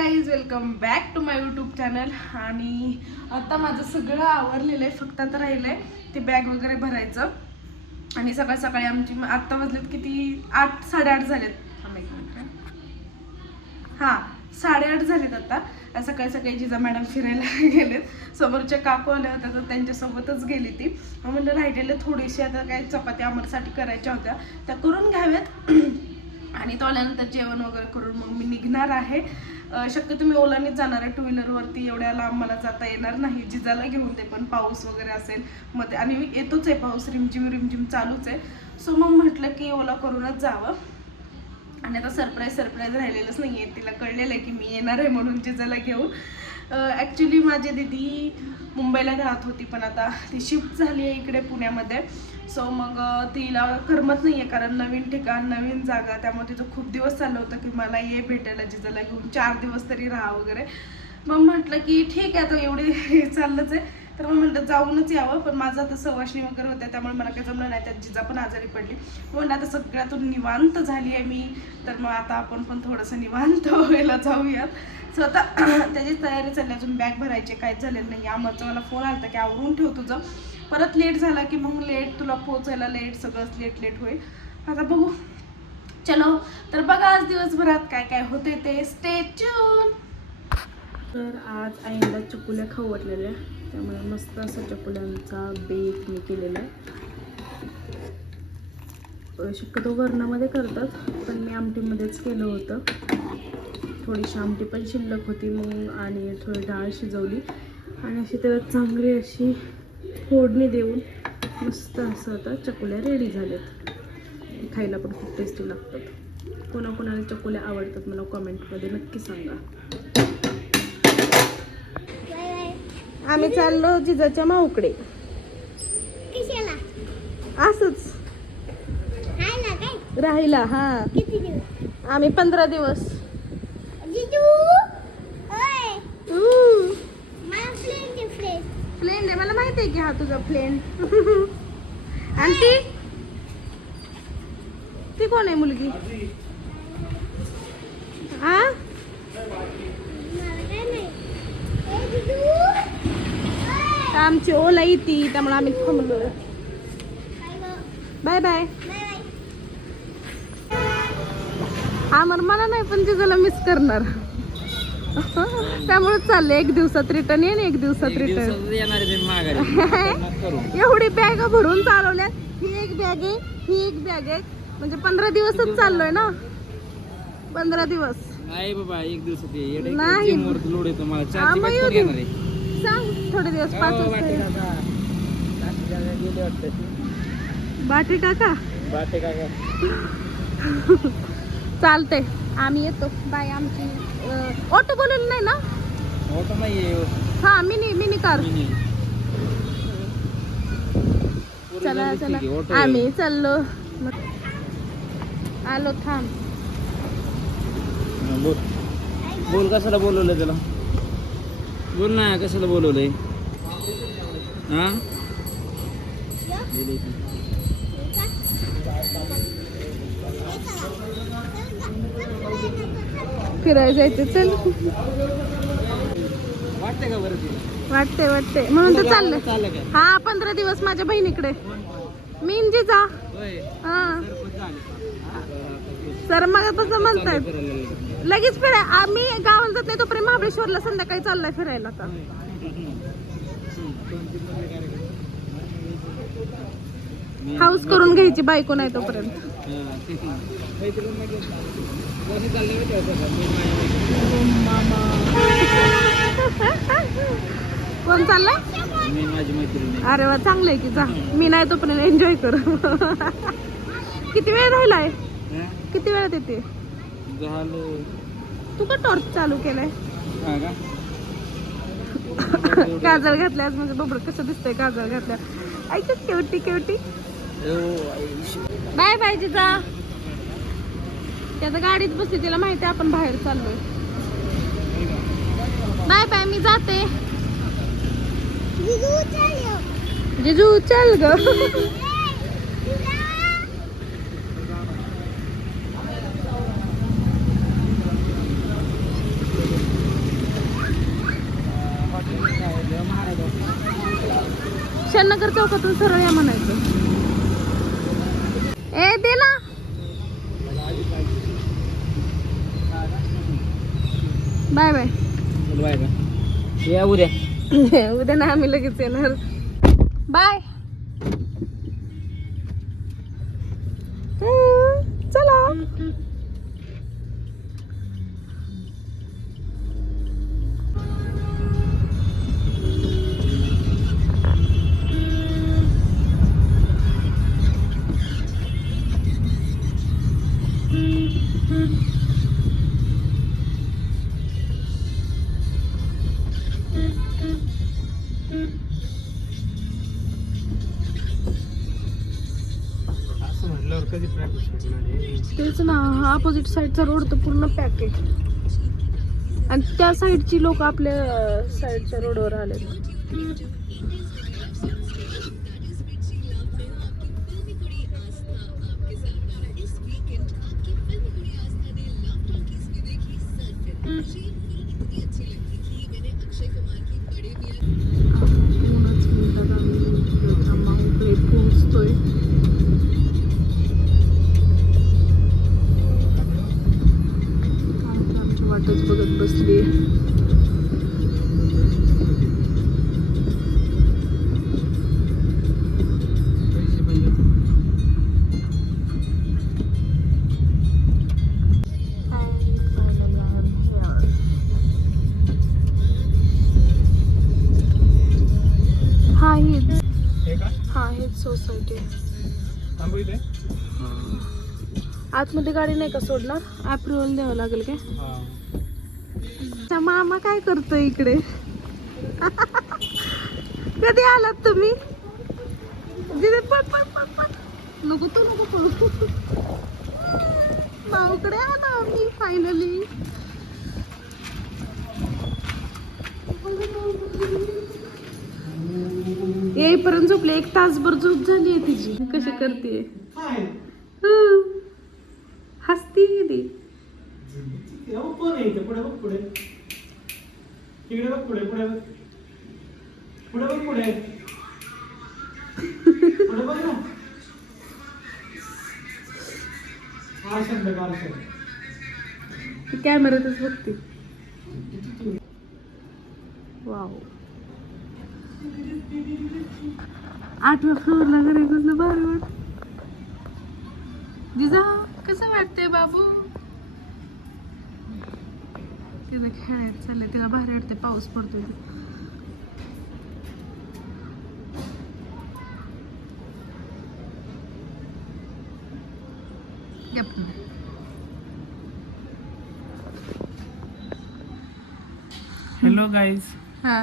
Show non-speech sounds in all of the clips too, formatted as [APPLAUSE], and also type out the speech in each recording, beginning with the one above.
Guys welcome back to my YouTube channel आणि आता माझं सगळं आवरलेलं आहे फक्त आता राहिलं आहे ते बॅग वगैरे भरायचं. आणि सकाळ सकाळी आमची आत्ता वाजलेत किती? आठ साडेआठ झालेत. हां. साडेआठ झालेत आता. सकाळी सकाळी जिजा मॅडम फिरायला [LAUGHS] गेलेत. समोरच्या काकू आल्या होत्या तर त्यांच्यासोबतच गेली ती. म्हणलं राहिलेले थोडीशी आता काय चपात्या आमरसाठी करायच्या होत्या. त्या करून घ्याव्यात. [CLEARS THROAT] आणि तो आल्यानंतर जेवण वगैरे करून मग मी निघणार आहे. शक्य तुम्ही ओलानीच ओलानेच जाणार आहे. टू व्हीलरवरती एवढ्या लांब मला जाता येणार नाही. जिजाला घेऊन ते पण पाऊस वगैरे असेल मध्ये आणि येतोच आहे पाऊस. रिमझिम रिमझिम चालूच आहे. सो मग म्हटलं की ओला करूनच जावं. आणि आता सरप्राईज सरप्राईज राहिलेलंच नाही आहे तिला कळलेलं आहे की मी येणार आहे म्हणून जिजाला घेऊन. ॲक्च्युली माझी दिदी मुंबईला राहत होती पण आता ती शिफ्ट झाली आहे इकडे पुण्यामध्ये. सो मग तिला करमत नाही आहे कारण नवीन ठिकाण नवीन जागा त्यामुळे तिचं खूप दिवस चाललं होतं की मला ये भेटायला जिजाला घेऊन चार दिवस तरी राहा वगैरे. मग म्हटलं की ठीक आहे आता एवढे हे [LAUGHS] चाललंच आहे. तर मग म्हणलं जाऊनच यावं पण माझं आता सवाशणी वगैरे होत्या त्यामुळे मला काही जमलं नाही. त्यात जिजा पण आजारी पडली. म्हणलं आता सगळ्यातून निवांत झाली आहे मी. तर मग आता आपण पण थोडंसं निवांत [LAUGHS] व्हायला जाऊयात. सो आता [CLEARS THROAT] त्याची तयारी चालली. अजून बॅग भरायची काहीच झालेलं नाही. अमरचा मला फोन आला की आवरून ठेव तुझं. परत लेट झाला की मग लेट तुला पोचायला लेट सगळंच लेट लेट होईल. आता बघू. चलो तर बघा आज दिवसभरात काय काय होते ते. स्टे ट्यून तर आज आईला चकुल्या खवटलेल्या. त्यामुळे मस्त असं चकुल्यांचा बेक मी केलेला आहे. शक्यतो वरणामध्ये करतात पण मी आमटीमध्येच केलं होतं. थोडीशी आमटी पण शिल्लक होती मग आणि थोडी डाळ शिजवली. आणि अशी त्याला चांगली अशी फोडणी देऊन मस्त असं आता चकुल्या रेडी झाल्यात. खायला पण खूप टेस्टी लागतात. कोणाकोणाला चकुल्या आवडतात मला कॉमेंटमध्ये नक्की सांगा. आम्ही चाललो जिजाच्या माऊकडे असंच. राहिला हा. आम्ही पंधरा दिवस. फ्रेंड आहे फ्रेंड फ्लेंड आहे मला माहिती आहे की हा तुझा फ्लेंड [LAUGHS] आणि ती? ती कोण आहे मुलगी? हा मला काय नाही ए जिजू ओय आमची ओला येते त्यामुळे आम्ही थांबलो? बाय बाय आम्हाला मला नाही पण जिजाला मिस करणार. त्यामुळे चाललंय एक दिवसात रिटर्न येईन एक दिवसात रिटर्न [LAUGHS] एवढी बॅग भरून चालवल्या. ही एक बॅग आहे ही एक बॅग आहे. म्हणजे पंधरा दिवसच चाललोय ना? पंधरा दिवस. नाही बाबा एक दिवसात नाही. हा, सांग थोडे दिवस पाच हो, बाटे वाजता काका. बाटे काका. बाटी. चालतंय. आम्ही येतो. बाय आमची ऑटो बोलवलं नाही ना? मोठं नाहीये हा. Mini mini car. मिनी. पोरी चला चला. ऑटो. आम्ही चाललो. आलो थांब. हा, बोल. बोल कशाला बोलवलंय त्याला? बोल ना कशाला बोलवलंय? हा. फिरायला जायचं चल. का बरं वाटते वाटते म्हणून तर चाललंय चाललं. हा पंधरा दिवस माझ्या बहिणीकडे. मी इंजी जा होय. हा. सर मग तसं म्हणतायत. लगेच फिराय आम्ही गावाला जात नाही तोपर्यंत महाबळेश्वरला संध्याकाळी चाललाय फिरायला आता. हाऊस करून घ्यायची बायको नाही तोपर्यंत. कोण आहे. अरे वा चांगलंय की जा. मी नाही तोपर्यंत एन्जॉय करू. किती वेळ राहिलाय? किती वेळात येते? झालं तू का टॉर्च चालू केलाय? का? [LAUGHS] काजळ घातल्यास म्हणजे बबड कसं दिसतंय काजळ घातल्या ऐक केवटी केवटी. हो. बाय बाय जिजा. त्याचा गाडीत बसली तिला माहिती आहे आपण बाहेर चाललोय. बाय बाय मी जाते. जिजू चल ग. [LAUGHS] शहानगर चौकातून सरळ या म्हणायचं. ए दे ना. Bye bye. Bye bye. या उद्या. [LAUGHS] उद्या ना आम्ही लगेच येणार. बाय. तेच ना हा अपोजिट साईडचा रोड तर पूर्ण पॅक आहे. आणि त्या साईडची लोक आपल्या साईडच्या रोडवर आले बघत बसली हा हेच हे का हा हेच सोसायटी आतमध्ये गाडी नाही का सोडणार? अप्रुव्हल द्यावं लागेल काय? अच्छा, मामा काय करतोय इकडे? कधी आलात तुम्ही? दिदे नको तो नको पळू माऊकडे आला आम्ही फायनली येईपर्यंत झोपले. एक तासभर झोप झाली आहे तिची. कशी करते हसती ती कोण आहे इथे पुढे बघ पुढे. तिकडे बघ पुढे पुढे बघ. पुढे बघ पुढे. पुढे बघ ना. आरशात बघ आरशात ती कॅमेऱ्यातच बघते. वाव. आठव्या फ्लोअरला घरी कसलं भारी वाट जिजा कसं वाटतंय बाबू? तिथं खेळायचं चाललंय. तिला भारी वाटते पाऊस पडतोय. हॅलो गाईज हा.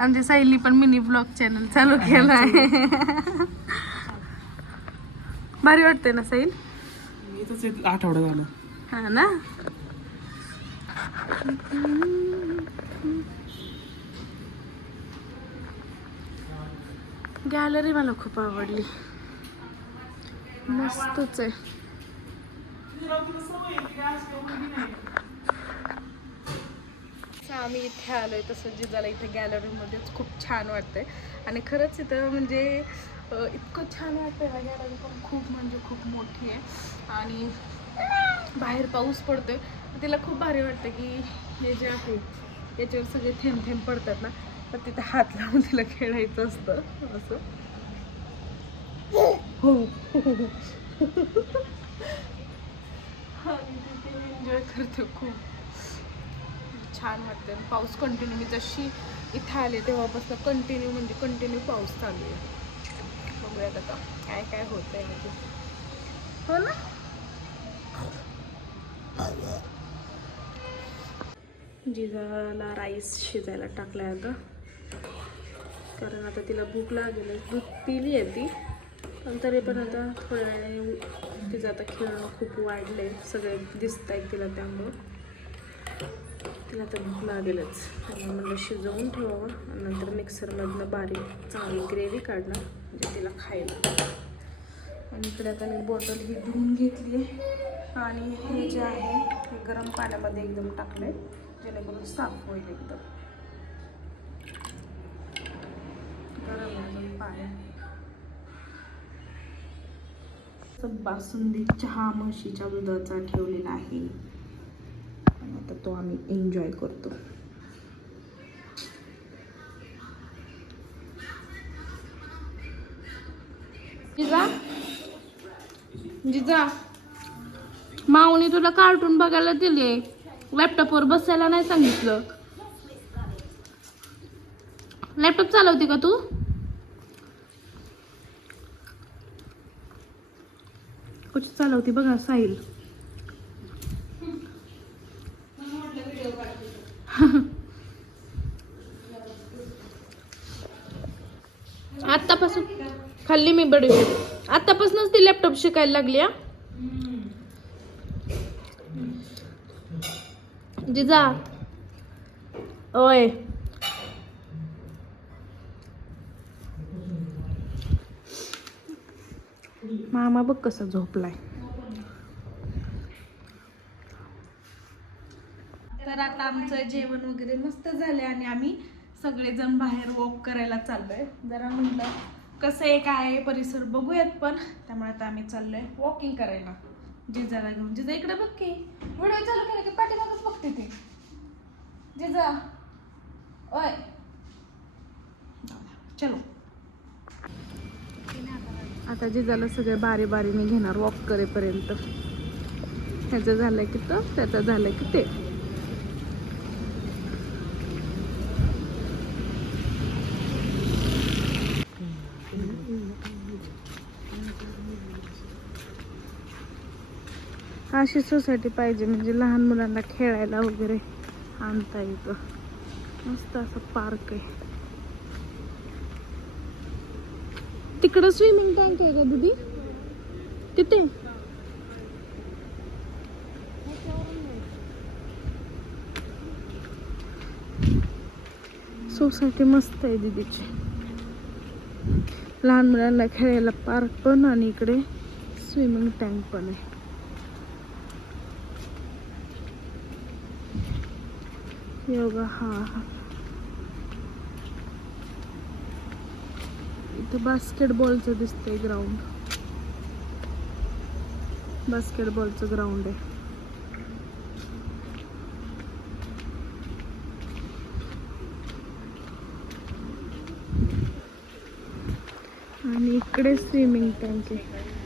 आमच्या साईली पण मिनी ब्लॉग चॅनल चालू केला आहे. भारी वाटते ना साईल? आठवडा झाला. हा ना? गॅलरी मला खूप आवडली. मस्तच आहे. आम्ही इथे आलोय तसं जिजाला इथे गॅलरीमध्येच खूप छान वाटतंय. आणि खरंच इथं म्हणजे इतकं छान वाटतंय ना गॅलरी पण खूप म्हणजे खूप मोठी आहे. आणि बाहेर पाऊस पडतोय. तिला खूप भारी वाटतं की हे जे आहे याच्यावर सगळे थेंब थेंब पडतात ना तर तिथे हात लावून तिला खेळायचं असतं असं. हो. एन्जॉय करते खूप. छान वाटते. पाऊस कंटिन्यू मी जशी इथं आले तेव्हापासून कंटिन्यू म्हणजे कंटिन्यू पाऊस चालू आहे. बघूयात आता काय काय होत आहे म्हणजे हो ना? जिजाला राईस शिजायला टाकला आता. कारण आता तिला भूक लागेल दूध पिली आहे ती. पण तरी पण आता थोड्या वेळाने तिचं आता खेळणं खूप वाढलंय सगळे दिसत आहेत तिला त्यामुळं. तिला आता भूक लागेलच. त्यामुळे म्हणलं शिजवून ठेवावं आणि नंतर मिक्सरमधनं बारीक चांगली ग्रेव्ही काढणं म्हणजे तिला खायला. आणि इकडे आता मी बॉटल ही धुवून घेतली आहे आणि हे जे आहे हे गरम पाण्यामध्ये एकदम टाकलं आहे जेणेकरून साफ होईल एकदम. गरम अजून पाय. बासुंदी चहा म्हशीच्या दुधाचा ठेवलेला आहे. आता तो आम्ही एन्जॉय करतो. जिजा? जिजा माऊनी तुला कार्टून बघायला दिले लॅपटॉपवर बसायला नाही सांगितलं. लॅपटॉप चालवते का तू? कुठे चालवते बघा साहिल. आत्तापासून खाल्ली मी बडी आत्तापासूनच ती लॅपटॉप शिकायला लागली हा. जिजा ओय. मामा बघ कसा झोपलाय. तर आता आमचं जेवण वगैरे मस्त झाले आणि आम्ही सगळेजण बाहेर वॉक करायला चाललोय. जरा म्हटलं कसं आहे काय आहे परिसर बघूयात पण. त्यामुळे आता आम्ही चाललोय वॉकिंग करायला. जिजाला घेऊन जिजा इकडे बघ की. व्हिडिओ चालू केला की पाठीमागच बघते ते. जिजा. ओय. चलो. आता जिजाला सगळे बारी बारीने घेणार वॉक करेपर्यंत. ह्याचं झालं की तर त्याचं झालं की ते. अशी सोसायटी पाहिजे म्हणजे लहान मुलांना खेळायला वगैरे आणता येतं. मस्त असं पार्क आहे. तिकडं स्विमिंग टँक आहे का दीदी? तिथे? सोसायटी मस्त आहे दीदीची. लहान मुलांना खेळायला पार्क पण आणि इकडे स्विमिंग टँक पण आहे. योगा हा हा. इथं बास्केटबॉलचं दिसतंय ग्राउंड बास्केटबॉलचं ग्राउंड आहे. आणि इकडे स्विमिंग टँक आहे.